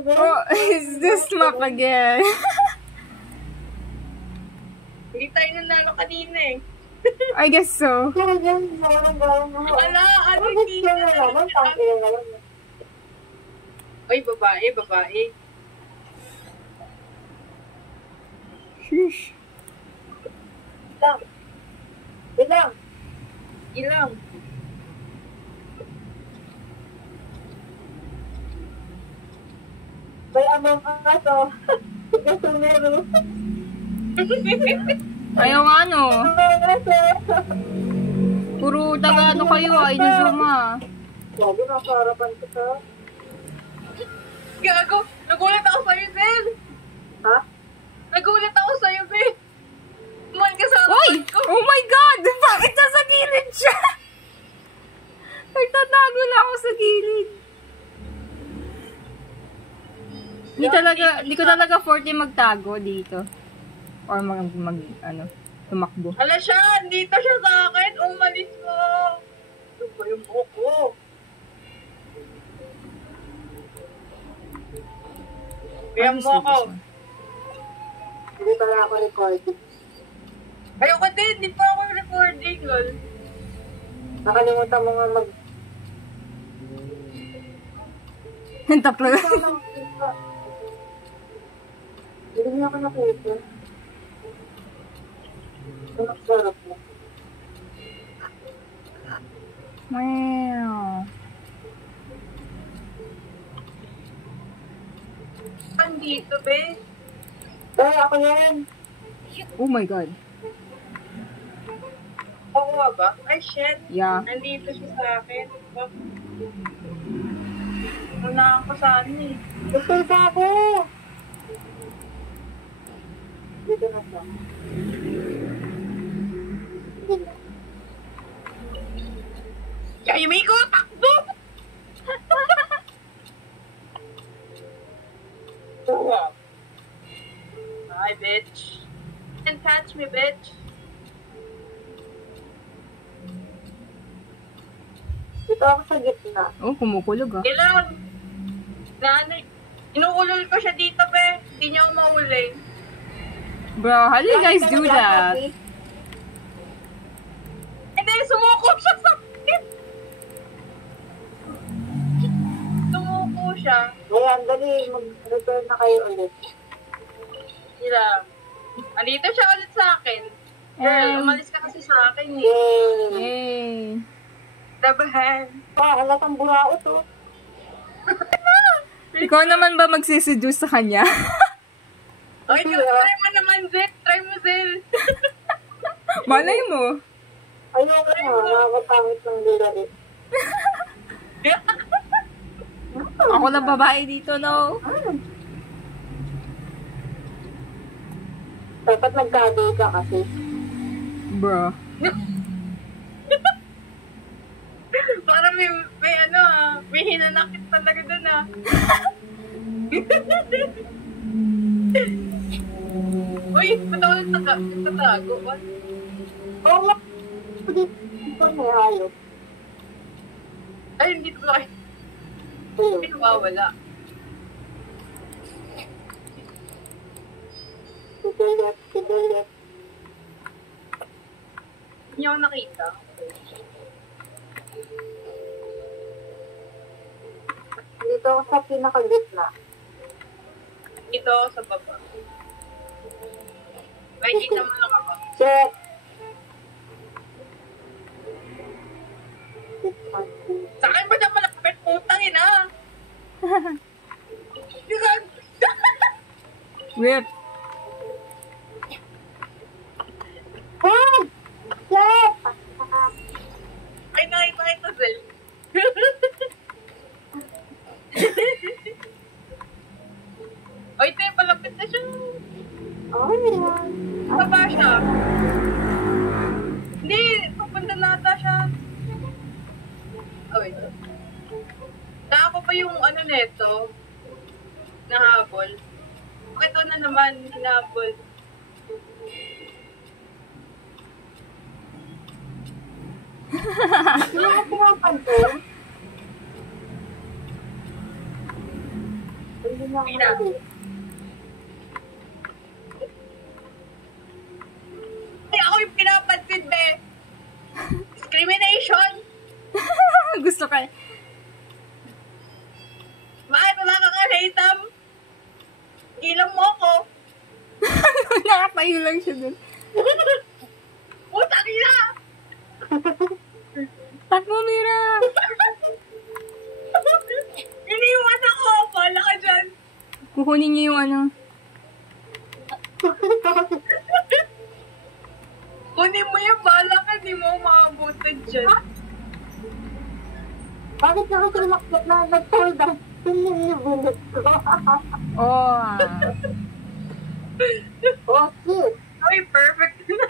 Oh, is this map again? Hindi tayo nanalo kanina eh. I guess so. Ala, ano hindi na naman? Ay, babae, babae. Sheesh. Ilang? Ilang? May amang aso. Kasumero. Ayaw nga no. Amang aso. Puro taga ano kayo ah, Inazuma. Sabi na sa harapan ko sa... Gago, nagulat ako sa'yo, Zel. Ha? Nagulat ako sa'yo, Be. Kumain ka sa Uy! harapan ko. Oh my God! Bakit nasa gilid siya? Nagtatago na ako sa gilid. Hindi ko talaga forte magtago dito. Or tumakbo. Hala siya, dito siya sa akin. Umalis ko. Ito ba yung buhok ko? Kaya mo ako. Hindi pala ako recording. Ayoko din, hindi pa ako recording, lol. Nakalimutan mo nga mag... Tatlo. Hindi niya ako nakita. Ang sarap mo. Meow. Andito, Be. Eh, ako yan. Oh my God. Ako nga ba? Ay, shit. Yeah. Nandito siya sa akin. Unahan ko sa ano eh. Gusto ba ako? Dito na siya. Kaya Yumiko, takbo! Hi, bitch. Can't catch me, bitch. Dito ako sa gitna. Oh, kumukulog ah. Ilang? Inuulol ko siya dito, Be. Hindi niya ako mauli. Bro, how do you guys do that? Hindi, sumuko siya sa akin. Sumuko siya. Ayan, dali. Mag-return na kayo ulit. Ilang? Andito siya ulit sa akin. Girl, umalis ka kasi sa akin eh. Yay! Yay. Dabahan. Alatang burao to. Ikaw naman ba magsiseduce sa kanya? Oy, try mo naman, Zed. Try mo, Zed. Malay mo. Ayoko na. Nakakapangit ng dilari. Ako lang babae dito, no? Dapat nagkagay ka kasi. Bro. Parang may ano may hinanakit talaga dun ah. Uy, ba't ako nagtatago? What? Oo nga. Dito may hayop. Ay, hindi ko kayo. Ayun. Hindi nawawala. Tigilit. Hindi ako nakita. Dito ako sa pinakagitna. Ito sa baba. Ay, kita mo lang ako. Check! Sa akin ba na malapit? Putang ina! Rip. Hey! Check! Ay, nakita ito, Zel. Oy, ito yung palapit na siya. Oh, yan. Baba siya. Hindi, papunta nata siya. Oh, wait. Naka pa yung ano neto. Nahabol. Ito na naman, hinahabol. Hindi ako pumapansin. Hindi niya Ina. ako. Ay, ako yung pinapansin, be. Discrimination. Gusto ka. Bakit wala kang kanahitam? Ilang mo ako. Nakapayo lang siya dun. Putang ina! Takbo, Mira! Iniwan ako. Bala ka dyan. Kukunin niyo yung ano. Kunin mo yung bala ka. Di mo maabutan dyan. Bakit na kasi nag-fall down? Hindi yung bullet ko. Oh, Oh, shit. Ay, perfect na.